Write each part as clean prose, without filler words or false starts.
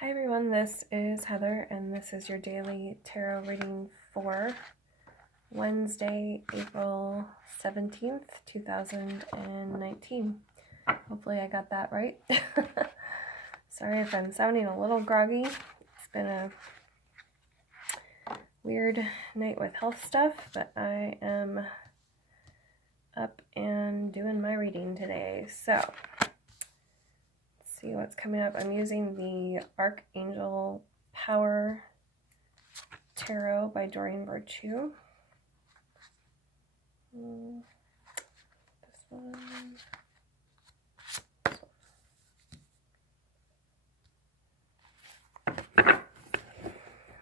Hi everyone, this is Heather and this is your daily tarot reading for Wednesday, April 17th, 2019. Hopefully I got that right. Sorry if I'm sounding a little groggy. It's been a weird night with health stuff, but I am up and doing my reading today. So see what's coming up. I'm using the Archangel Power Tarot by Doreen Virtue. This one.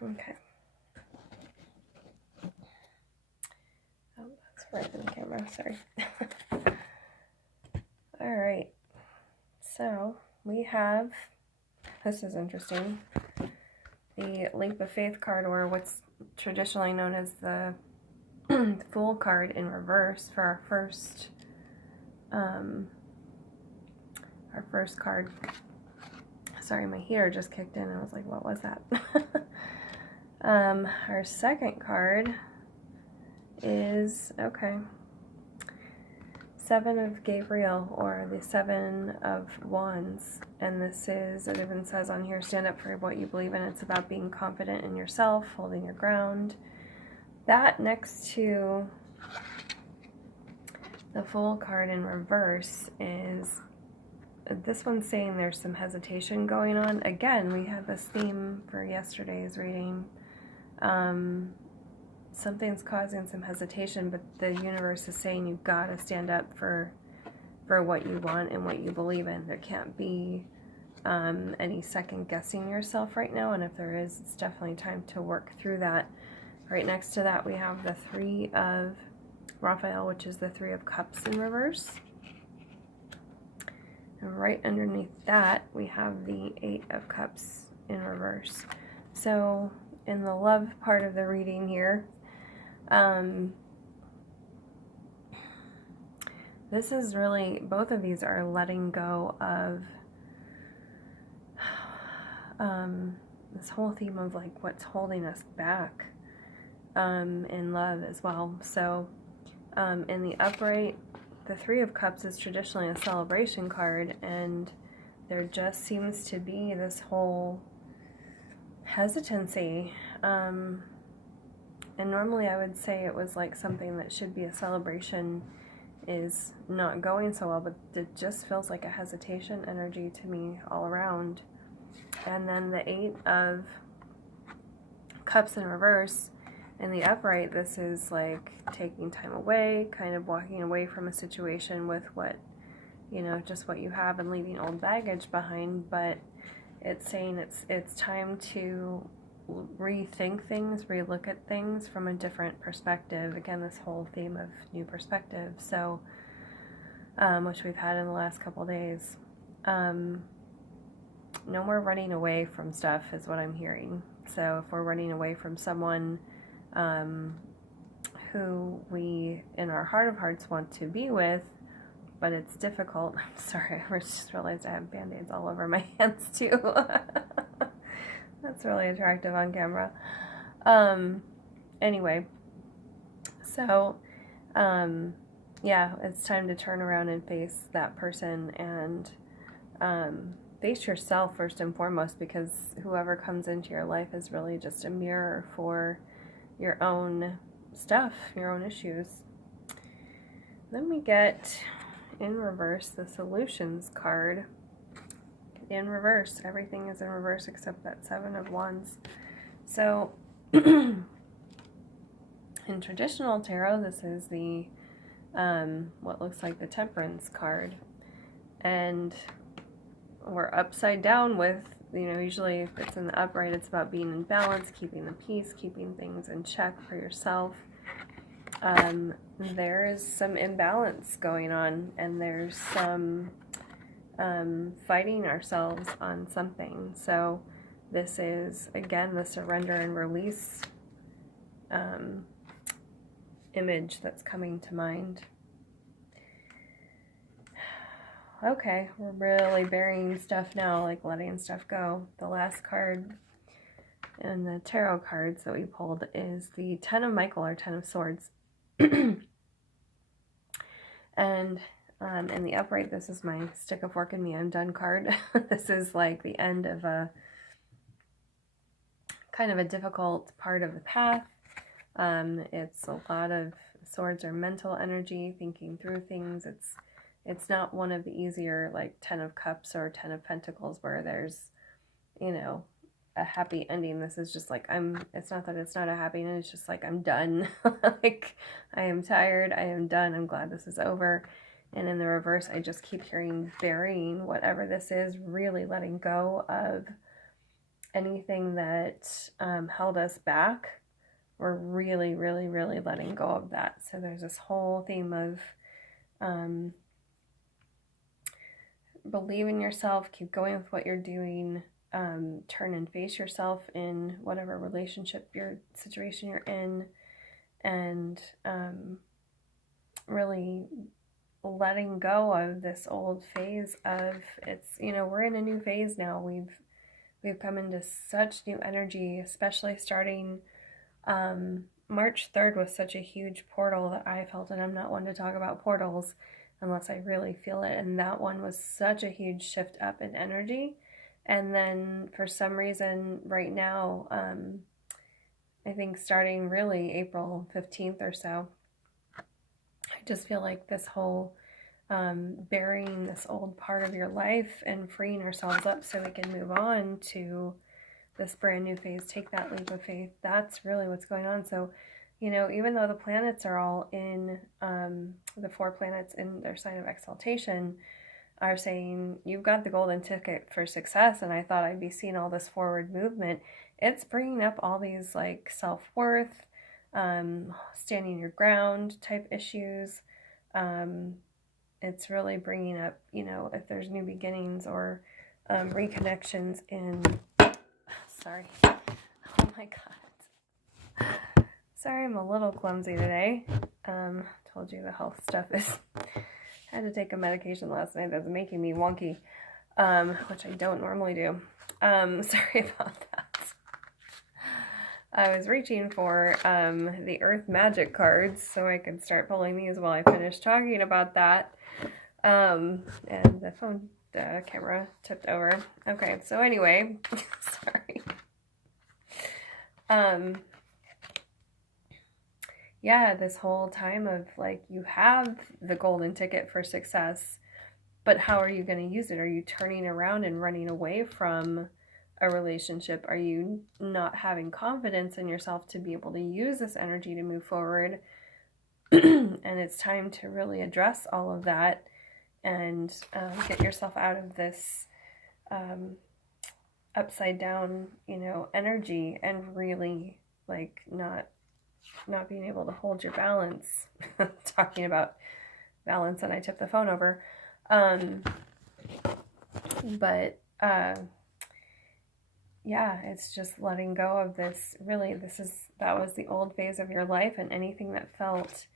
Okay. Oh, that's right in the camera, sorry. Alright. So we have, this is interesting, the Leap of Faith card, or what's traditionally known as the Fool card in reverse for our first card. Sorry, my heater just kicked in. I was like, what was that? Our second card is, okay, Seven of Gabriel, or the Seven of Wands. And this is, it even says on here, stand up for what you believe in. It's about being confident in yourself, holding your ground. That next to the Fool card in reverse is, this one's saying there's some hesitation going on. Again, we had this theme for yesterday's reading. Something's causing some hesitation, but the universe is saying you've got to stand up for what you want and what you believe in. There can't be any second guessing yourself right now, and if there is, it's definitely time to work through that. Right next to that we have the Three of Raphael, which is the Three of Cups in reverse. And right underneath that we have the Eight of Cups in reverse. So in the love part of the reading here, this is really, both of these are letting go of this whole theme of like what's holding us back in love as well. So in the upright, the Three of Cups is traditionally a celebration card, and there just seems to be this whole hesitancy. And normally I would say it was like something that should be a celebration is not going so well, but it just feels like a hesitation energy to me all around. And then the Eight of Cups in reverse, in the upright, this is like taking time away, kind of walking away from a situation with what, you know, just what you have, and leaving old baggage behind. But it's saying it's time to rethink things, relook at things from a different perspective. Again, this whole theme of new perspective, so which we've had in the last couple days. No more running away from stuff is what I'm hearing. So if we're running away from someone who we in our heart of hearts want to be with, but it's difficult. I'm sorry, I just realized I have band-aids all over my hands too. That's really attractive on camera. Anyway, so yeah, it's time to turn around and face that person, and face yourself first and foremost, because whoever comes into your life is really just a mirror for your own stuff, your own issues. Then we get in reverse the Solutions card. In reverse, everything is in reverse except that Seven of Wands. So in traditional tarot, this is the what looks like the Temperance card, and we're upside down with, you know, usually if it's in the upright, it's about being in balance, keeping the peace, keeping things in check for yourself. There is some imbalance going on, and there's some fighting ourselves on something. So this is, again, the surrender and release image that's coming to mind. Okay, we're really burying stuff now, like letting stuff go. The last card in the tarot cards that we pulled is the Ten of Michael, or Ten of Swords. And in the upright, this is my stick a fork in me, I'm done card. This is like the end of a kind of a difficult part of the path. It's a lot of swords or mental energy, thinking through things. It's not one of the easier, like 10 of Cups or 10 of Pentacles, where there's, you know, a happy ending. This is just like, it's not that it's not a happy ending, it's just like, I'm done. Like, I am tired, I am done, I'm glad this is over. And in the reverse, I just keep hearing burying whatever this is, really letting go of anything that held us back. We're really, really, really letting go of that. So there's this whole theme of believe in yourself, keep going with what you're doing, turn and face yourself in whatever relationship situation you're in, and really letting go of this old phase of, it's, you know, we're in a new phase now. We've come into such new energy, especially starting March 3rd was such a huge portal that I felt, and I'm not one to talk about portals unless I really feel it, and that one was such a huge shift up in energy. And then for some reason right now, I think starting really April 15th or so, I just feel like this whole burying this old part of your life and freeing ourselves up so we can move on to this brand new phase, take that leap of faith. That's really what's going on. So, you know, even though the planets are all in, the 4 planets in their sign of exaltation are saying, you've got the golden ticket for success, and I thought I'd be seeing all this forward movement, it's bringing up all these like self-worth, standing your ground type issues. It's really bringing up, you know, if there's new beginnings or reconnections in, sorry, oh my god, sorry, I'm a little clumsy today. Told you the health stuff is, I had to take a medication last night that's making me wonky, which I don't normally do. Sorry about that. I was reaching for the Earth Magic cards so I could start pulling these while I finish talking about that. And the phone, the camera tipped over. Okay, so anyway, sorry. Yeah, this whole time of like, you have the golden ticket for success, but how are you going to use it? Are you turning around and running away from a relationship? Are you not having confidence in yourself to be able to use this energy to move forward? And it's time to really address all of that and get yourself out of this upside down, you know, energy, and really like not being able to hold your balance. Talking about balance, and I tipped the phone over. But yeah, it's just letting go of this. Really, that was the old phase of your life, and anything that felt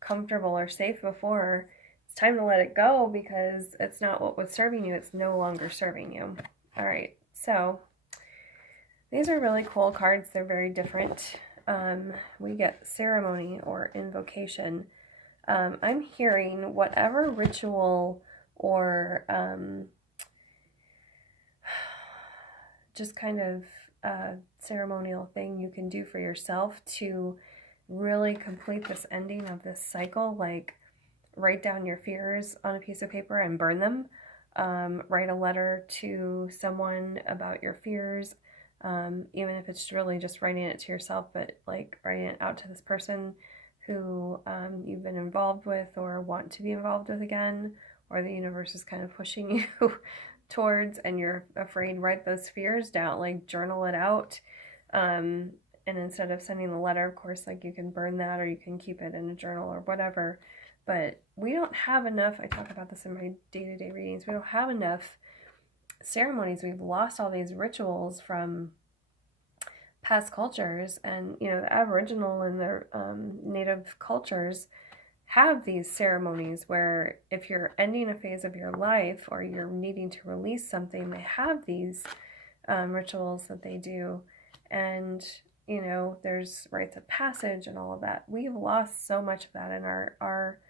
comfortable or safe before, it's time to let it go, because it's not what was serving you. It's no longer serving you. All right, so these are really cool cards. They're very different. We get ceremony or invocation. I'm hearing whatever ritual or just kind of ceremonial thing you can do for yourself to really complete this ending of this cycle. Like, write down your fears on a piece of paper and burn them. Write a letter to someone about your fears. Even if it's really just writing it to yourself, but like writing it out to this person who you've been involved with or want to be involved with again, or the universe is kind of pushing you towards, and you're afraid, write those fears down, like journal it out. And instead of sending the letter, of course, like you can burn that, or you can keep it in a journal or whatever. But we don't have enough, I talk about this in my day-to-day readings, we don't have enough ceremonies. We've lost all these rituals from past cultures, and you know, the Aboriginal and their native cultures have these ceremonies where if you're ending a phase of your life or you're needing to release something, they have these rituals that they do. And, you know, there's rites of passage and all of that. We've lost so much of that in our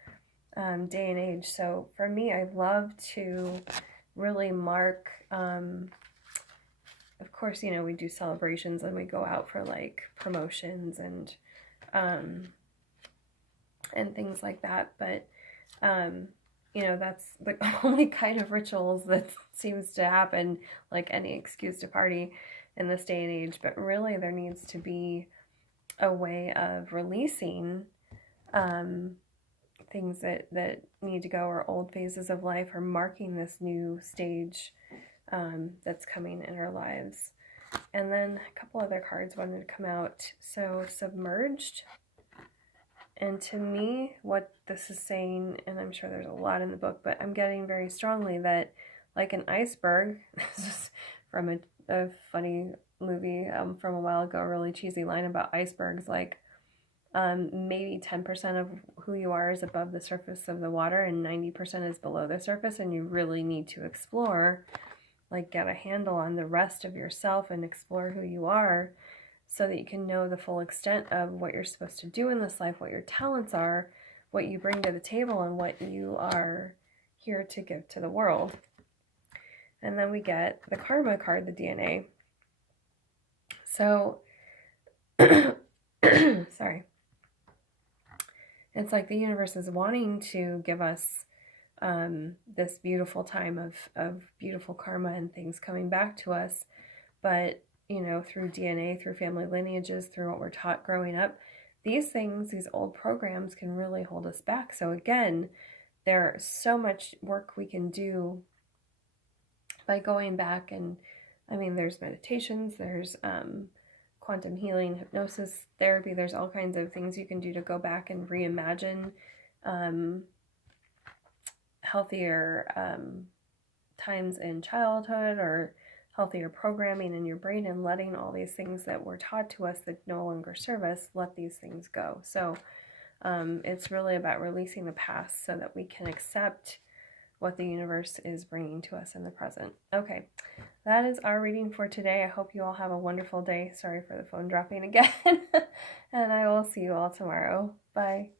day and age. So for me, I love to really mark, of course, you know, we do celebrations and we go out for like promotions and things like that. But, you know, that's the only kind of rituals that seems to happen, like any excuse to party in this day and age. But really, there needs to be a way of releasing things that need to go, or old phases of life, or marking this new stage that's coming in our lives. And then a couple other cards wanted to come out. So Submerged. And to me, what this is saying, and I'm sure there's a lot in the book, but I'm getting very strongly that, like an iceberg, this is from a funny movie from a while ago, a really cheesy line about icebergs, like maybe 10% of who you are is above the surface of the water and 90% is below the surface, and you really need to explore, like get a handle on the rest of yourself and explore who you are, so that you can know the full extent of what you're supposed to do in this life, what your talents are, what you bring to the table, and what you are here to give to the world. And then we get the Karma card, the DNA. So, sorry. It's like the universe is wanting to give us this beautiful time of beautiful karma and things coming back to us. But, you know, through DNA, through family lineages, through what we're taught growing up, these things, these old programs can really hold us back. So again, there's so much work we can do by going back. And I mean, there's meditations, there's quantum healing, hypnosis therapy, there's all kinds of things you can do to go back and reimagine healthier times in childhood, or healthier programming in your brain, and letting all these things that were taught to us that no longer serve us, let these things go. So it's really about releasing the past so that we can accept what the universe is bringing to us in the present. Okay, that is our reading for today. I hope you all have a wonderful day. Sorry for the phone dropping again. And I will see you all tomorrow. Bye.